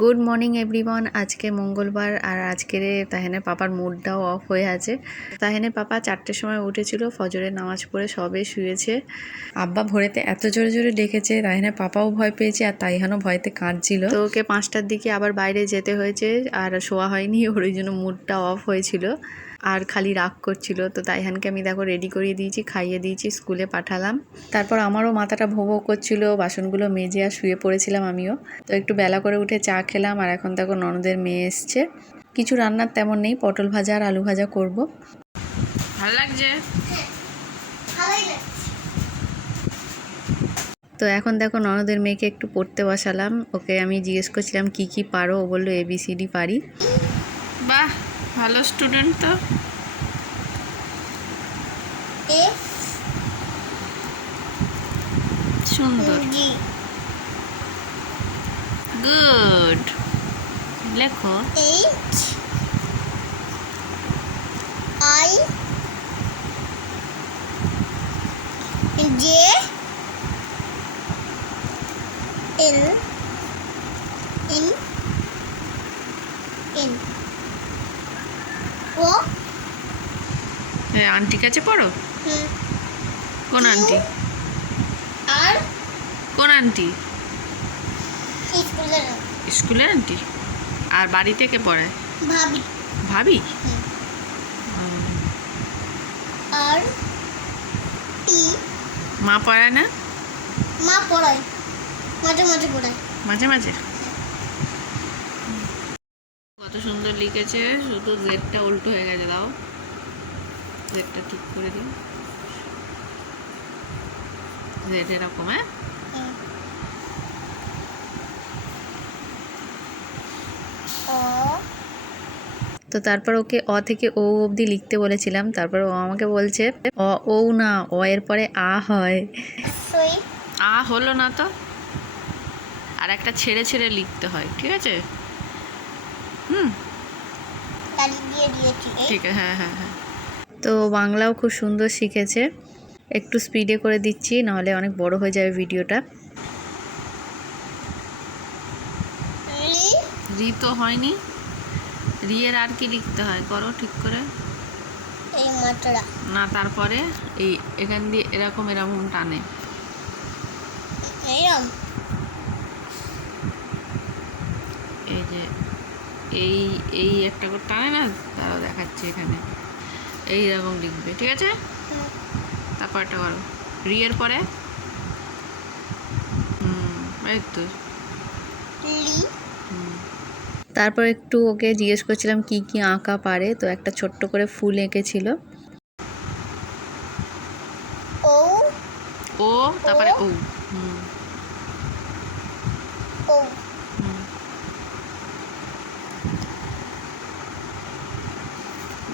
Good morning everyone. আজকে মঙ্গলবার আর আজকের তাহেনের পাপার মুডটাও অফ হয়ে আছে। তাহেনের পাপা 4টের সময় উঠেছিল, ফজরের নামাজ পড়ে সবে শুয়েছে। আব্বা ভোরেতে এত জোরে জোরে ডেকেছে, তাহেনের পাপাও ভয় পেয়েছে আর তাইহানও ভয়তে কাঁদছিল। তো ওকে 5টার দিকে আবার বাইরে যেতে হয়েছে আর শোয়া হয়নি, ওর ওই জন্য মুডটা অফ হয়েছিল আর খালি রাগ করছিল। তো তাইহানকে আমি দেখো রেডি করিয়ে দিয়েছি, খাইয়ে দিয়েছি, স্কুলে পাঠালাম। তারপর আমারও মাথাটা ভোঁ ভোঁ করছিল, বাসনগুলো মেজে আর শুয়ে পড়েছিলাম আমিও। তো একটু বেলা করে উঠে চা খেলাম আর এখন দেখো ননদের মেয়ে এসছে। কিছু রান্নার তেমন নেই, পটল ভাজা আর আলু ভাজা করব। ভালো লাগছে? তো এখন দেখো ননদের মেয়েকে একটু পড়তে বসালাম। ওকে আমি জিজ্ঞেস করছিলাম কি কি পারো, ও বললো ABCD পারি। বাহ, ভালো স্টুডেন্ট তো। সুন্দর, গুড। লেখো। আন্টি কাছে পড়ো? কোন আন্টি? কোন আন্টি? স্কুলের আন্টি। আর বাড়িতে কে পড়ায়? ভাবি। ভাবি? আর মা পড়ায় না? মা পড়ায়, মাঝে মাঝে পড়ায়। মাঝে মাঝে। কত সুন্দর লিখেছে, শুধু জেডটা উল্টো হয়ে গেছে। দাও, জেডটা ঠিক করে দিই। জেড এরকম। হ্যাঁ, তো তারপর ওকে অ থেকে ও অবধি লিখতে বলেছিলাম। তারপর ও আমাকে বলছে ও না, অ এর পরে আ হয়। আ হলো না তো, আর একটা ছেড়ে ছেড়ে লিখতে হয়, ঠিক আছে? ঠিক আছে, হ্যাঁ হ্যাঁ হ্যাঁ। তো বাংলাও খুব সুন্দর শিখেছে। একটু স্পিডে করে দিচ্ছি, নাহলে অনেক বড় হয়ে যাবে ভিডিওটা। রি তো হয়নি, রি এর আর কি লিখতে হয়, করো ঠিক করে। না, তারপরে এই এখান দিয়ে এরকম এরকম টানে। এই যে এই এই একটা করে টানে না, তারাও দেখাচ্ছে এখানে। এইরকম লিখবে, ঠিক আছে? তারপর একটা করো, রি এর পরে। এই তো। তারপর একটু ওকে জিজ্ঞেস করছিলাম কি কি আঁকা পারে। তো একটা ছোট্ট করে ফুল এঁকেছিল। ও তারপরে ও।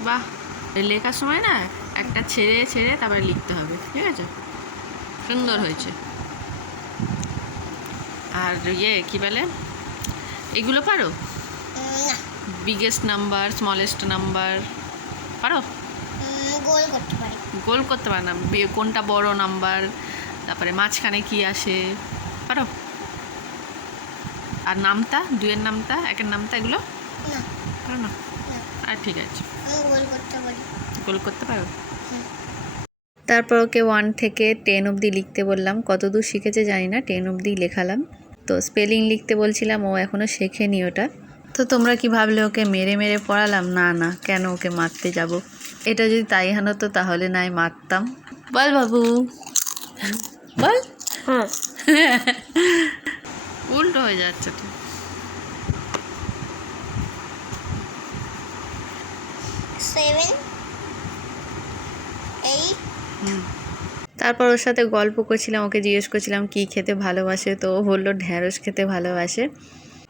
বাহ, লেখার সময় না একটা ছেড়ে ছেড়ে তারপরে লিখতে হবে, ঠিক আছে? সুন্দর হয়েছে। আর ইয়ে কি বলে, এগুলো পারো? বিগেস্ট নাম্বার, স্মলেস্ট নাম্বার পারো? গোল করতে পারে না, কোনটা বড় নাম্বার, তারপরে মাঝখানে কি আসে, পারো? আর নামতা, দুয়ের নামতা, একের নামতা, এগুলো পারো না? আর ঠিক আছে, গোল করতে পারো। তারপর ওকে 1 থেকে 10 অবধি লিখতে বললাম। কতদূর শিখেছে জানি না, 10 অবধি লেখালাম। তো স্পেলিং লিখতে বলছিলাম, ও এখনও শেখেনি ওটা। তো তোমরা কি ভাবলে ওকে মেরে মেরে পড়ালাম? না না, কেন ওকে মারতে যাব? এটা যদি তাইহান হতো তাহলে নাই মারতাম। বল বাবু, বল। উল্টো হয়ে যাচ্ছে তো। তারপর ওর সাথে গল্প করছিলাম, ওকে জিজ্ঞেস করছিলাম কি খেতে ভালোবাসে। তো ও বললো ঢ্যাঁড়স খেতে ভালোবাসে।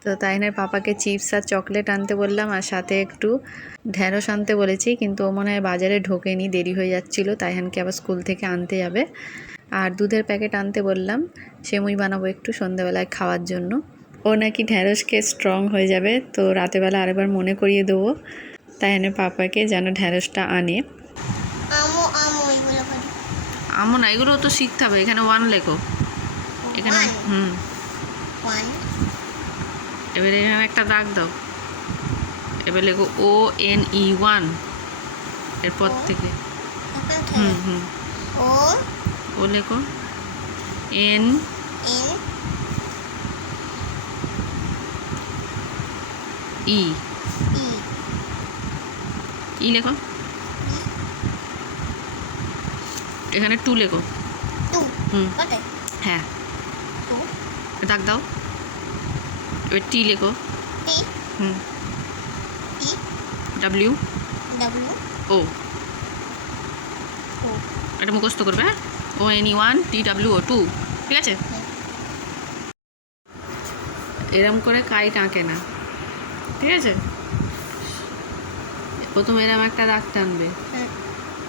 তো তাইনের পাপাকে চিপস আর চকলেট আনতে বললাম, আর সাথে একটু ঢ্যাঁড়স আনতে বলেছি, কিন্তু ও মনে হয় বাজারে ঢোকেনি, দেরি হয়ে যাচ্ছিলো। তাইহানকে আবার স্কুল থেকে আনতে যাবে। আর দুধের প্যাকেট আনতে বললাম, সেমুই বানাবো একটু সন্ধ্যাবেলায় খাওয়ার জন্য। ও নাকি ঢ্যাঁড়স খেয়ে স্ট্রং হয়ে যাবে। তো রাতেবেলা আরেকবার মনে করিয়ে দেবো তাইনের পাপাকে যেন ঢ্যাঁড়সটা আনে। আমো না, এগুলো তো শিখতে হবে। এখানে 1 লেখো, এখানে এবারে এখানে একটা দাগ দাও, এবার লেখো ONE1 এরপর থেকে। হুম ও ও লেখো এন NE ই ই লেখো, এখানে 2 লেখো। টু হুম কত হ্যাঁ, টু দাগ দাও, এবার T লেখো। টি হুম টি W ডাব্লিউ O, ও এটা মুখস্থ করবে। হ্যাঁ, ONE1 TWO2, ঠিক আছে? এরম করে কাইট আঁকে না, ঠিক আছে? প্রথমে এরম একটা দাগ টানবে, হ্যাঁ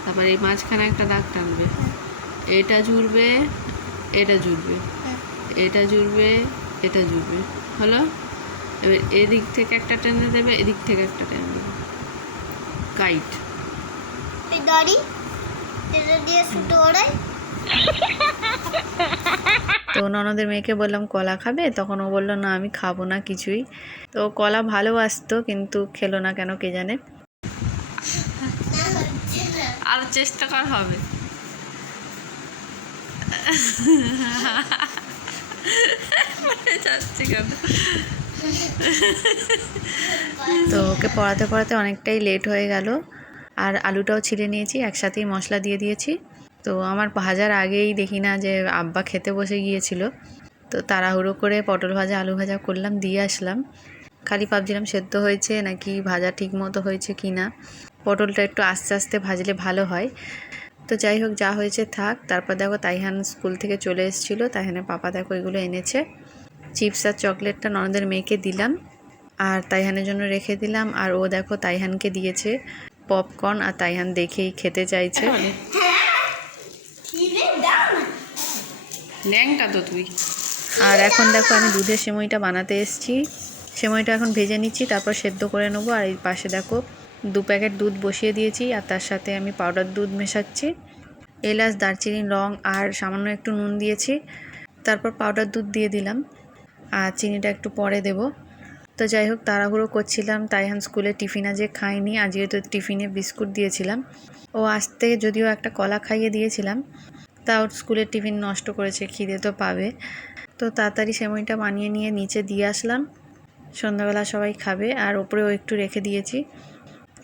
তারপর এই মাঝখানে একটা দাগ টানবে, এটা জুড়বে, এটা জুড়বে, হ্যাঁ এটা জুড়বে, এটা জুড়বে, হলো? এবার এদিক থেকে একটা টেনে দেবে, এদিক থেকে একটা টেনে দেবে, কাইট। এই দাড়ি এটা দিয়ে শুধু ওড়াই। তো ননদের মেয়েকে বললাম কলা খাবে, তখন ও বললো না আমি খাবো না কিছুই। তো ও কলা ভালোবাসতো কিন্তু খেলো না কেন কে জানে। আর চেষ্টা কর, হবে। যাচ্ছে কেন? তো ওকে পড়াতে পড়াতে অনেকটাই লেট হয়ে গেল, আর আলুটাও ছিলে নিয়েছি, একসাথেই মশলা দিয়ে দিয়েছি। তো আমার ভাজার আগেই দেখি না যে আব্বা খেতে বসে গিয়েছিল, তো তাড়াহুড়ো করে পটল ভাজা আলু ভাজা করলাম, দিয়ে আসলাম। খালি ভাবছিলাম সেদ্ধ হয়েছে নাকি ভাজা ঠিক মতো হয়েছে কি না। পটলটা একটু আস্তে আস্তে ভাজলে ভালো হয়। তো যাই হোক, যা হয়েছে থাক। তারপর দেখো তাইহান স্কুল থেকে চলে এসেছিলো, তাইহানের পাপা দেখো এগুলো এনেছে। চিপস আর চকলেটটা ননদের মেয়েকে দিলাম, আর তাইহানের জন্য রেখে দিলাম। আর ও দেখো তাইহানকে দিয়েছে পপকর্ন, আর তাইহান দেখেই খেতে চাইছে। ল্যাংটা তো তুই। আর এখন দেখো আমি দুধের সেমইটা বানাতে এসেছি। সেমইটা এখন ভেজে নিচ্ছি, তারপর সেদ্ধ করে নেবো। আর এই পাশে দেখো 2 প্যাকেট দুধ বসিয়ে দিয়েছি, আর তার সাথে আমি পাউডার দুধ মেশাচ্ছি। এলাচ, দারচিনি, লং আর সামান্য একটু নুন দিয়েছি। তারপর পাউডার দুধ দিয়ে দিলাম, আর চিনিটা একটু পরে দেব। তো যাই হোক, তাড়াহুড়ো করছিলাম। তাইহান স্কুলে টিফিন আজকে খাইনি, আজকে তো টিফিনে বিস্কুট দিয়েছিলাম। ও আসতে যদিও একটা কলা খাইয়ে দিয়েছিলাম, তাও স্কুলের টিফিন নষ্ট করেছে, খিদে তো পাবে। তো তাড়াতাড়ি সেমইটা বানিয়ে নিয়ে নিচে দিয়ে আসলাম, সন্ধ্যাবেলা সবাই খাবে। আর ওপরেও একটু রেখে দিয়েছি।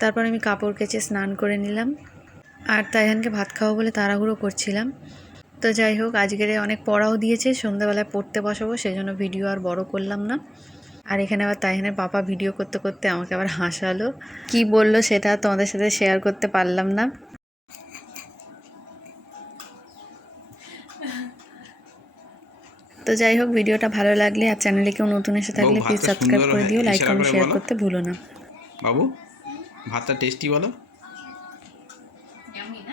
তারপর আমি কাপড় কেচে স্নান করে নিলাম, আর তাইহানকে ভাত খাওয়াবো বলে তাড়াহুড়ো করছিলাম। তো যাই হোক, আজকের অনেক পড়াও দিয়েছে, সন্ধ্যাবেলায় পড়তে বসাবো, সেই জন্য ভিডিও আর বড় করলাম না। আর এখানে আবার তাইহানের পাপা ভিডিও করতে করতে আমাকে আবার হাসালো, কি বললো সেটা তোমাদের সাথে শেয়ার করতে পারলাম না। তো যাই হোক, ভিডিওটা ভালো লাগলে আর চ্যানেলে কেউ নতুন এসে থাকলে প্লিজ সাবস্ক্রাইব করে দিও, লাইক কমেন্ট শেয়ার করতে ভুলো না। বাবু ভাতটা টেস্টি বলো। জানি না।